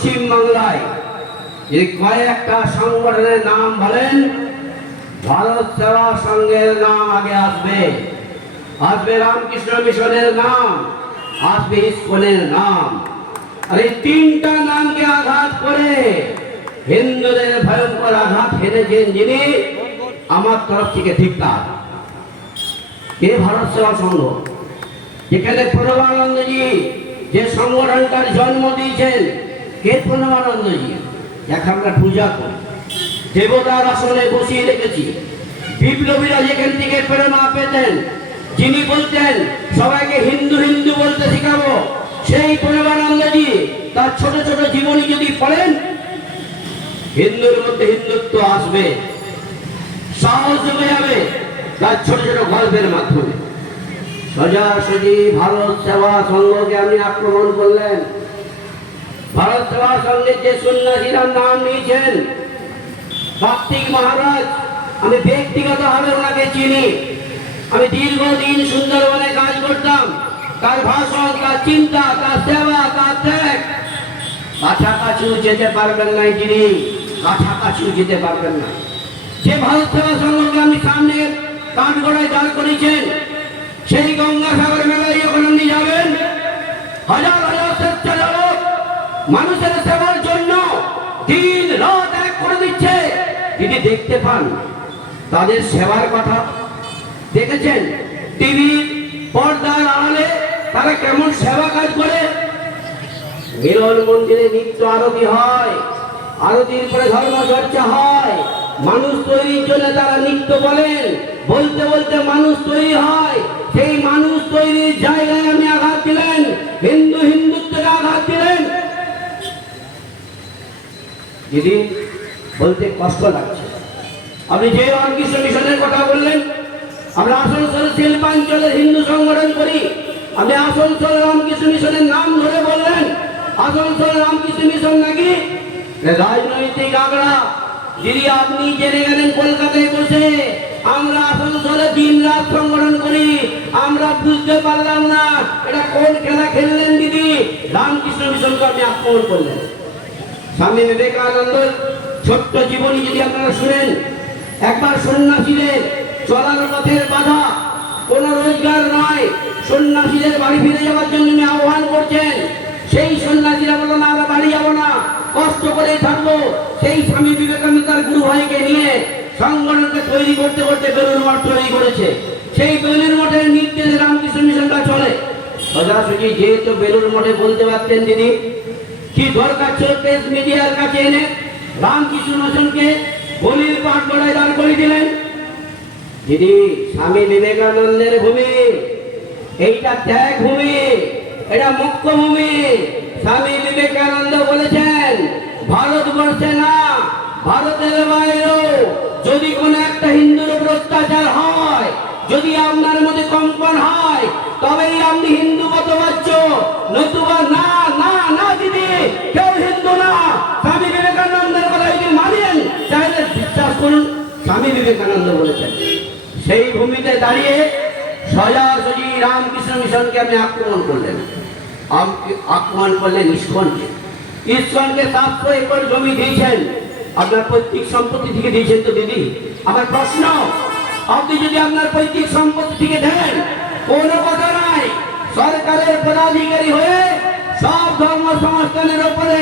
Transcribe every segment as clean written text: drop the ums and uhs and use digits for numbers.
পশ্চিমবাংলায় যে কয়েকটা সংগঠনের নাম বলেন, ভারত সেবা সংঘের নাম আগে আসবে, আসবে রামকৃষ্ণ মিশনের নাম, আসবে ইসকনের নাম। আর এই তিনটা নামকে আঘাত করে হিন্দুদের ভয়ঙ্কর আঘাত হেরেছেন যিনি, আমার তরফ থেকে ধিক্কার। কে ভারত সেবা সংঘ? যেখানে প্রণবানন্দজি যে সংগঠনটার জন্ম দিয়েছেন, কে প্রণবানন্দজি? যাকে আমরা পূজা করি, দেবতার আসনে বসিয়ে রেখেছি। বিপ্লবীরা যেখান থেকে প্রেরণা পেতেন, যিনি বলতেন সবাইকে হিন্দু হিন্দু বলতে শিখাবো, সেই প্রণবানন্দজি তার ছোট ছোট জীবনী যদি পড়েন, হিন্দুর মধ্যে হিন্দুত্ব আসবে, সাহস জমে যাবে তার ছোট ছোট গল্পের মাধ্যমে। সোজাসুজি ভারত সেবা সংঘকে আপনি আক্রমণ করলেন। ভারত সেবা সংঘের যে সন্ন্যাসীরা নাম নিয়েছেন, কার্তিক মহারাজ, আমি ব্যক্তিগতভাবে ওনাকে চিনি। আমি দীর্ঘদিন সুন্দরবনে কাজ করতাম। তার ভাষণ, তার চিন্তা, তার সেবা, তার ত্যাগ, কাছাকাছিও যেতে পারবেন না যিনি, কাছাকাছিও যেতে পারবেন না। যে ভারত সেবা সংঘকে আমি সামনে কাঠগড়ায় দাঁড় করেছেন, সেই গঙ্গাসাগর মেলায় যখন আপনি যাবেন, হাজার হাজার স্বেচ্ছাসেবক মানুষের সেবার জন্য দিন রাত এক করে দিচ্ছে। যদি দেখতে পান তাদের সেবার কথা, দেখেছেন টিভির পর্দার আড়ালে তারা কেমন সেবা কাজ করে। মিলন মন্দিরে নিত্য আরতি হয়, আরতির পরে ধর্ম চর্চা হয়, মানুষ তৈরির জন্য তারা নিত্য বলেন, বলতে বলতে মানুষ তৈরি হয়। সেই মানুষ তৈরির জায়গায় আমি আঘাত দিলেন, হিন্দু হিন্দুত্বকে আঘাত দিলেন। দিদি বলতে কষ্ট লাগছে। আপনি যে রামকৃষ্ণ মিশনের কথা বললেন, আমরা আসানসোল শিল্পাঞ্চলের হিন্দু সংগঠন করি। আপনি আসানসোল রামকৃষ্ণ মিশনের নাম ধরে বললেন, আসানসোল রামকৃষ্ণ মিশন নাকি রাজনৈতিক আগ্রা। দিদি আপনি জেনে গেলেন কলকাতায় বসে, আমরা আসানসোলে দিন রাত সংগঠন করি। আমরা বুঝতে পারলাম না এটা কোন খেলা খেললেন দিদি। রামকৃষ্ণ মিশনকে আপনি আক্রমণ করলেন। স্বামী বিবেকানন্দের ছোট্ট জীবনী যদি আপনারা শুনেন, একবার সন্ন্যাসীদের চলার পথের বাধা, কোন রোজগার নয়, সন্ন্যাসীদের বাড়ি ফিরে যাওয়ার জন্য উনি আহ্বান করছেন। সেই সন্ন্যাসীরা বলল না, আমরা বাড়ি যাবো না, কষ্ট করে থাকবো। সেই স্বামী বিবেকানন্দ তার গুরু ভাইকে নিয়ে সংগঠনকে তৈরি করতে করতে বেলুড় মঠ তৈরি করেছে। সেই বেলুড় মঠের নির্দেশে রামকৃষ্ণ মিশনটা চলে। সোজাসুজি যেহেতু বেলুড় মঠে বলতে পারতেন দিদি, কি দরকার ছিল প্রেস মিডিয়ার কাছে এনে রামকৃষ্ণ মিশনকে বলির পাঠ গড়ায় দাঁড় করে দিলেন। দিদি স্বামী বিবেকানন্দের ভূমি, এইটা ত্যাগ ভূমি, এটা মুক্ত ভূমি। স্বামী বিবেকানন্দ বলেছেন, ভারতবর্ষে না, ভারতের বাইরেও যদি কোন একটা হিন্দুর উপর অত্যাচার হয়, যদি আপনার মধ্যে কম্পন হয়, তবেই আপনি হিন্দু মতবাচ্য, নতুবা না না না দিদি, কেউ হিন্দু না। স্বামী বিবেকানন্দের কথা যদি মানেন তাহলে বিশ্বাস করুন, স্বামী বিবেকানন্দ বলেছেন। সেই ভূমিতে দাঁড়িয়ে সোজাসুজি রামকৃষ্ণ মিশনকে আপনি আক্রমণ করলেন। আক্রমণ করলেন ইসকনকে। ইসকনকে 700 একর জমি দিয়েছেন, আপনার পৈতৃক সম্পত্তি থেকে দিয়েছেন তো দিদি। আমার প্রশ্ন, আপনি যদি আপনার পৈতৃক সম্পত্তি থেকে দেন, কোনো কথা নাই, সরকারের পদাধিকারী হয়ে সব ধর্ম সংস্থানের উপরে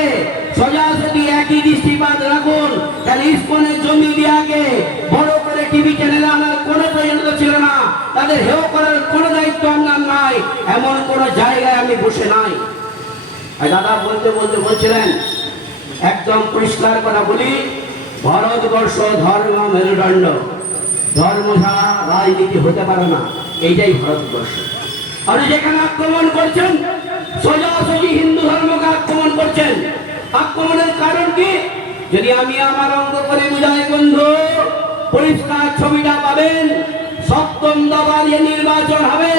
সোজাসুজি একই দৃষ্টিপাত রাখুন। তাহলে ইসকনের জমি দিয়ে আগে বড় করে টিভি চ্যানেলে আনার কোনো প্রয়োজন ছিল না, তাদের হেয় করার কোনো দায়িত্ব আপনার নাই, এমন কোন জায়গায় আমি বসে নাই। দাদা বলতে বলতে বলছিলেন, একদম পরিষ্কার কথা বলি, ভারতবর্ষ ধর্ম মেরুদণ্ড, ধর্ম ছাড়া রাজনীতি হতে পারে না, এইটাই ভারতবর্ষ। আপনি যেখানে আক্রমণ করছেন, সোজাসুজি হিন্দু ধর্মকে আক্রমণ করছেন। আক্রমণের কারণ কি? যদি আমি আমার অঙ্গ করে বুঝাই বন্ধু, পরিষ্কার ছবিটা পাবেন। সপ্তম দফা যে নির্বাচন হবে,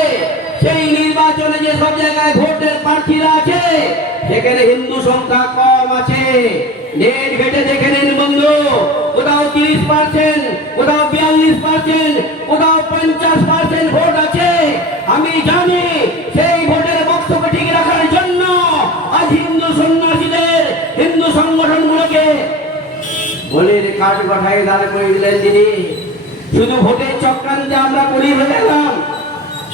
সেই নির্বাচনে যে সব জায়গায় ভোটের প্রার্থীরা আছে, সেখানে হিন্দু সংখ্যা কম আছে। নেট ঘেটে দেখে নিন বন্ধু, কোথাও 30%, কোথাও 42%, কোথাও 50% ভোট আছে। আমি জানি সেই ভোটের বক্তব্য ঠিক রাখার জন্য আজ হিন্দু সন্ন্যাসীদের, হিন্দু সংগঠনগুলোকে বলির কাঠ গঠায় দাঁড় করে দিলেন দিদি। শুধু ভোটের চক্রান্তে আমরা বলি হয়ে গেলাম,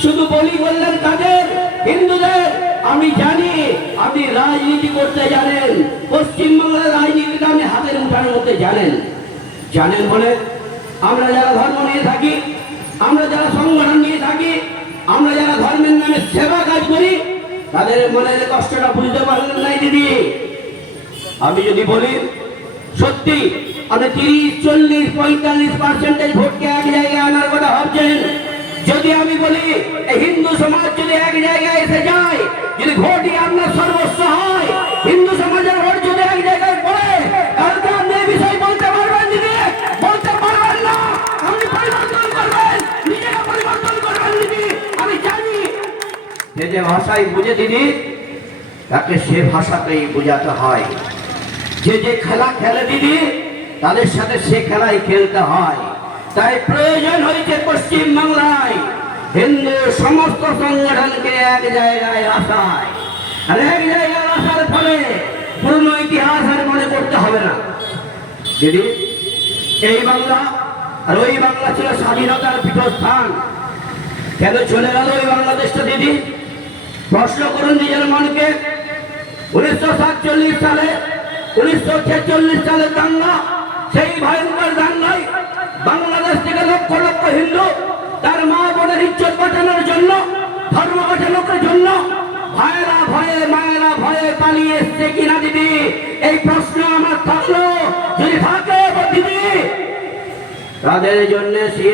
শুধু বলি বললেন কাদের? হিন্দুদের। আমি জানি আপনি রাজনীতি করতে জানেন, পশ্চিমবাংলার রাজনীতিটা আপনি হাতের মুঠার মধ্যে জানেন বলে আমরা যারা ধর্ম নিয়ে থাকি, আমরা যারা সংগঠন নিয়ে থাকি, আমরা যারা ধর্মের নামে সেবা কাজ করি, তাদের মনের কষ্টটা বুঝতে পারলেন নাই দিদি। আমি যদি বলি সত্যি আপনি 30, 40, 45% ভোটকে এক জায়গায় আনার কথা ভাবছেন। যদি আমি বলি এই হিন্দু সমাজ যদি এক জায়গায় এসে যায়, যদি ভোটই আপনার সর্বস্ব হয়, হিন্দু সমাজের ভোট যদি এক জায়গায় পড়ে, তাহলে তো আপনি এই বিষয় বলতে পারবেন দিদি? বলতে পারবেন না। আপনি পরিবর্তন করবেন, নিজেকে পরিবর্তন করবেন দিদি। আমি জানি যে ভাষায় বুঝে দিদি, তাকে সে ভাষাতেই বোঝাতে হয়। যে খেলা খেলে দিদি, তাদের সাথে সে খেলাই খেলতে হয়। তাই প্রয়োজন হয়েছে পশ্চিম বাংলায় হিন্দু সমস্ত সংগঠনকে এক জায়গায় আসায়। আর এক জায়গায় আসার ফলে পুরনো ইতিহাস আর মনে করতে হবে না দিদি। এই বাংলা আর ওই বাংলা ছিল স্বাধীনতার পীঠস্থান। কেন চলে গেল ওই বাংলাদেশটা দিদি? প্রশ্ন করুন নিজের মনকে। 1947 সালে, 1946 সালের দাঙ্গা, সেই ভয়ঙ্কর দাঙ্গায় বাংলাদেশ থেকে লক্ষ লক্ষ হিন্দু তার মা বোনের ইজ্জত বাঁচানোর জন্য, ধর্ম বাঁচানোর জন্য ভাইয়েরা ভয়ে মায়েরা ভয়ে পালিয়ে এসছে কিনা দিদি? এই প্রশ্ন আমার থাকলো, যদি থাকে দিদি, তাদের জন্য সে